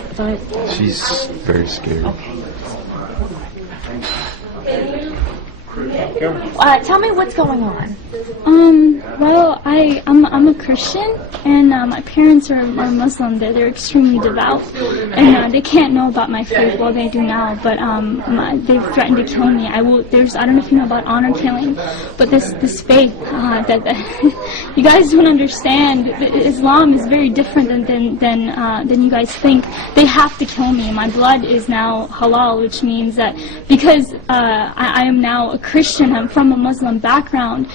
church, but... She's very scared. Okay. Tell me what's going on. Well, I'm a Christian, and my parents are Muslim. They're extremely devout, and they can't know about my faith. Well, they do now, but they've threatened to kill me. I don't know if you know about honor killing, but this faith that you guys don't understand. Islam is very different than you guys think. They have to kill me. My blood is now halal, which means that because I am now a Christian, I'm from a Muslim background.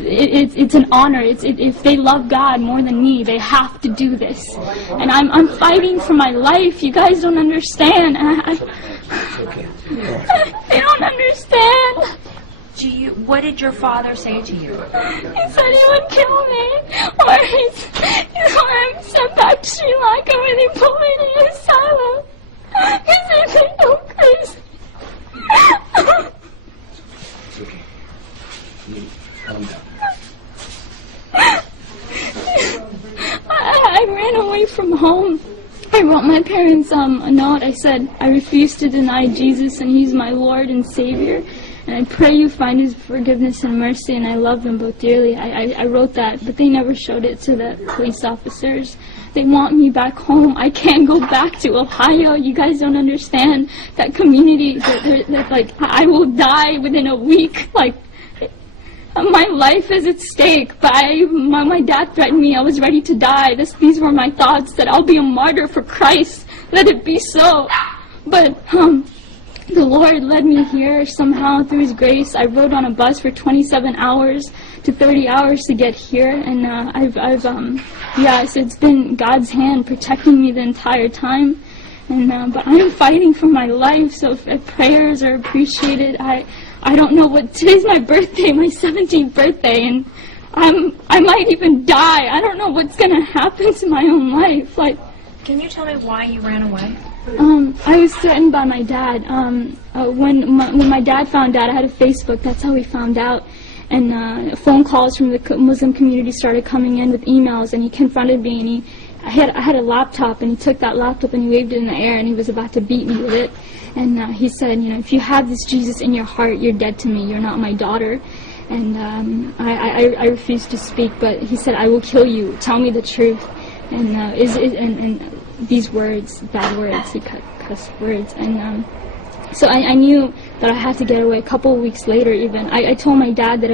It's an honor. If they love God more than me, they have to do this. And I'm fighting for my life. You guys don't understand. They don't understand. What did your father say to you? He said he would kill me, or I'm sent back to Sri Lanka where they put me in an asylum. He said they go crazy. It's okay. Calm down. I ran away from home. I wrote my parents a note. I said, I refuse to deny Jesus, and He's my Lord and Savior. And I pray you find His forgiveness and mercy, and I love them both dearly. I wrote that, but they never showed it to the police officers. They want me back home. I can't go back to Ohio. You guys don't understand that community. That like, I will die within a week. Like, my life is at stake. But my dad threatened me. I was ready to die. These were my thoughts, that I'll be a martyr for Christ. Let it be so. But the Lord led me here somehow through His grace. I rode on a bus for 27 hours to 30 hours to get here, and so it's been God's hand protecting me the entire time. And but I'm fighting for my life, so if prayers are appreciated. I don't know what, today's my birthday, my 17th birthday, and I might even die. I don't know what's gonna happen to my own life. Like, can you tell me why you ran away? I was threatened by my dad. When my dad found out, I had a Facebook, that's how he found out. And phone calls from the Muslim community started coming in with emails, and he confronted me, and I had a laptop, and he took that laptop and he waved it in the air, and he was about to beat me with it. And he said, if you have this Jesus in your heart, you're dead to me, you're not my daughter. And I refused to speak, but he said, I will kill you, tell me the truth. And these words, bad words, he cuss words, and so I knew that I had to get away. A couple of weeks later, even I told my dad that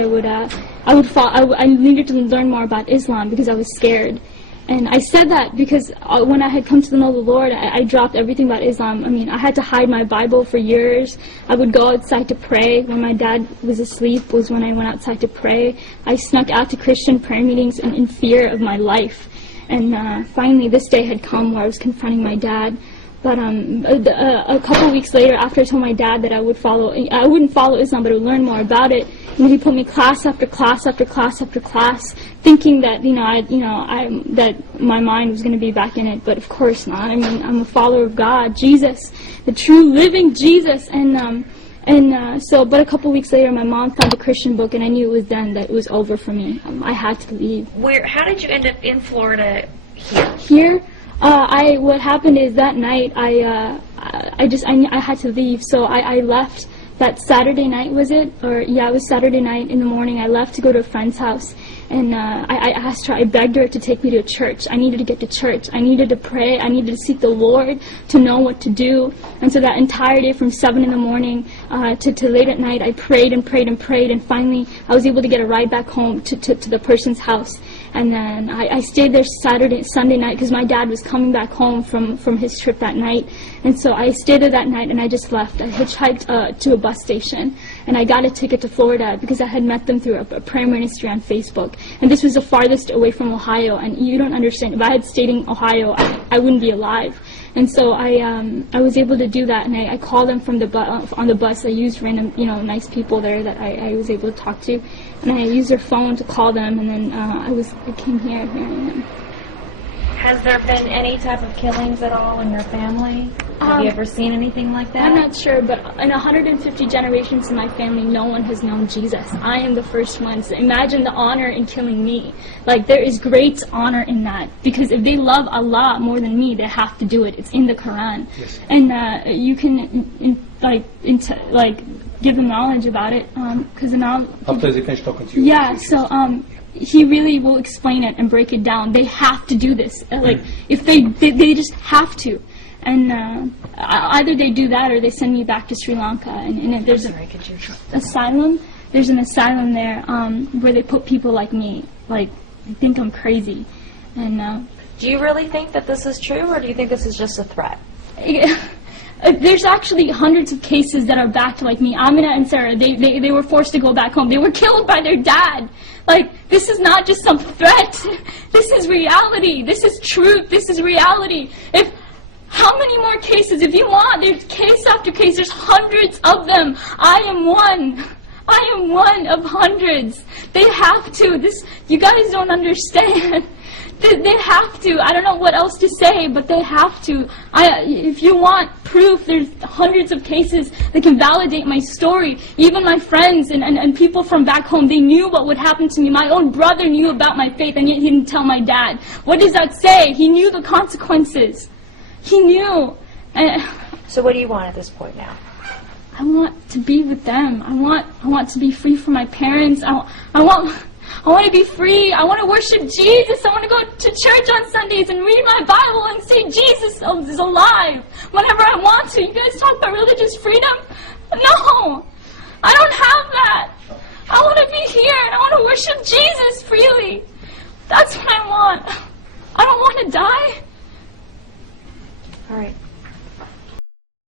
I needed to learn more about Islam because I was scared. And I said that because when I had come to know the Lord, I dropped everything about Islam. I mean, I had to hide my Bible for years. I would go outside to pray. When my dad was asleep was when I went outside to pray. I snuck out to Christian prayer meetings in fear of my life. And finally, this day had come where I was confronting my dad. But a couple of weeks later, after I told my dad that I wouldn't follow Islam, but I would learn more about it, he put me class after class after class after class, thinking that that my mind was going to be back in it. But of course not. I mean, I'm a follower of God, Jesus, the true living Jesus. But a couple of weeks later, my mom found a Christian book, and I knew it was then that it was over for me. I had to leave. How did you end up in Florida here? Here? What happened is that night I had to leave, so I left that Saturday night, was it? It was Saturday night in the morning. I left to go to a friend's house, and I asked her, I begged her to take me to church. I needed to get to church. I needed to pray. I needed to seek the Lord to know what to do. And so that entire day from 7 in the morning to late at night, I prayed and prayed and prayed, and finally I was able to get a ride back home to the person's house. And then I stayed there Sunday night, because my dad was coming back home from his trip that night. And so I stayed there that night, and I just left. I hitchhiked to a bus station, and I got a ticket to Florida because I had met them through a prayer ministry on Facebook. And this was the farthest away from Ohio, and you don't understand. If I had stayed in Ohio, I wouldn't be alive. And so I was able to do that, and I called them from on the bus. I used random, nice people there that I was able to talk to, and I used their phone to call them, and then I came here. Has there been any type of killings at all in your family? Have you ever seen anything like that? I'm not sure, but in 150 generations in my family, no one has known Jesus. I am the first one. So imagine the honor in killing me. Like, there is great honor in that. Because if they love Allah more than me, they have to do it. It's in the Quran. Yes. And you can, give them knowledge about it. Because now... After they finish talking to you. Yeah, so, he really will explain it and break it down. They have to do this. If they just have to. And either they do that or they send me back to Sri Lanka. And there's an asylum. There's an asylum there where they put people like me. Like, they think I'm crazy. And Do you really think that this is true, or do you think this is just a threat? there's actually hundreds of cases that are backed like me. Amina and Sarah, they were forced to go back home. They were killed by their dad. Like, this is not just some threat. This is reality. This is truth. This is reality. How many more cases? If you want, there's case after case. There's hundreds of them. I am one. I am one of hundreds. They have to. You guys don't understand. They have to. I don't know what else to say, but they have to. If you want proof, there's hundreds of cases that can validate my story. Even my friends and people from back home, they knew what would happen to me. My own brother knew about my faith, and yet he didn't tell my dad. What does that say? He knew the consequences. He knew. So what do you want at this point now? I want to be with them. I want to be free from my parents. I want to be free. I want to worship Jesus. I want to go to church on Sundays and read my Bible and say Jesus is alive whenever I want to. You guys talk about religious freedom? No, I don't have that. I want to be here and I want to worship Jesus freely. That's what I want. I don't want to die.